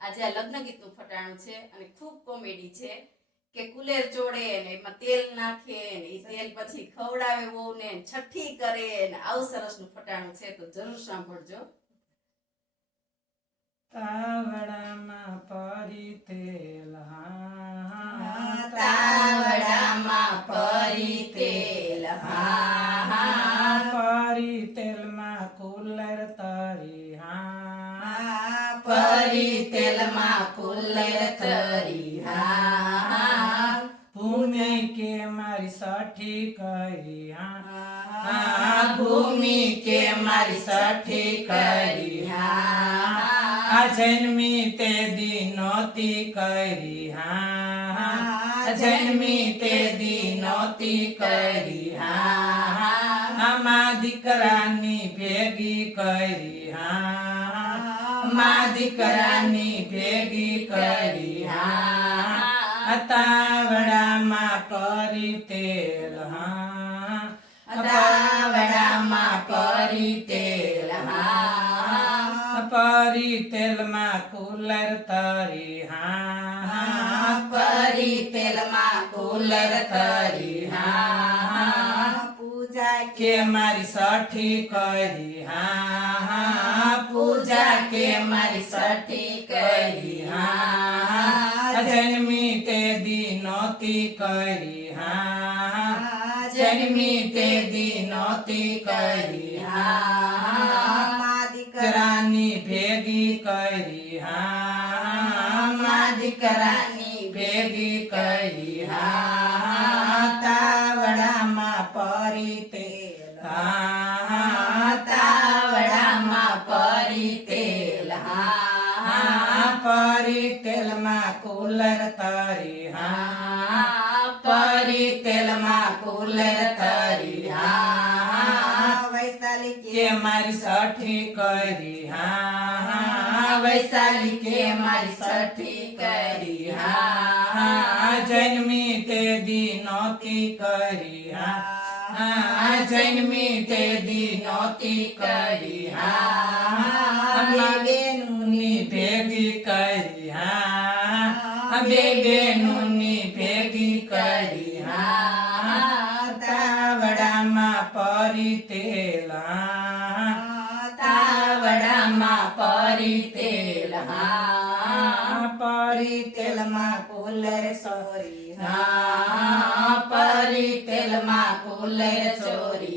આજે આ લગ્ન ગીતનું ફટાણું છે અને ખૂબ કોમેડી છે કે કુલેર ચોડે ને એમાં તેલ નાખે ને એ તેલ પછી ખવડાવે બહુ ને છઠ્ઠી કરે ને આવું સરસનું ફટાણું છે, તો જરૂર સાંભળજો. તેલમાં કુલર તરી હા પરી તેલમાં કુલર તરી હા ભૂમિ કે મારી સઠી કરી હા હા ભૂમિ કે મારી સઠી કરી હા આ જન્મી તે દી નોતી કરી હા જન્મી તે દી નોતી કરી હા આમાં દીકરાની ભેગી કરી હા. મા દીકરાની ભેગી કરી હા. તાવડામાં કરી તેલ હા. તાવડામાં કરી તેલ હા. પરી તેલમાં કુલર તરી હા. પરી તેલમાં કુલર તરી હા. પૂજા કે મારી સઠી કરી હા પૂજા કે મારી સઠી કરી હા જન્મી તે દી નોતી કરી હા જન્મી તે દી નોતી કરી હા દીકરાની ભેગી કરી પરી તેલમાં કુલર તારી હા પરી તેલમાં કુલર તારી હા કે મારી સઠી કરી હા વૈશાલી કે મારી સઠી કરી હા જન્મી તે દી નોતી કરી હા જન્મી તે દી નોતી કરી હા બે બેનુની ભેગી કરી તાવડામાં પરી તેલ તાવડામાં પરી તેલ હા પરી તેલમાં કુલર સોરી પરી તેલમાં કુલર ચોરી.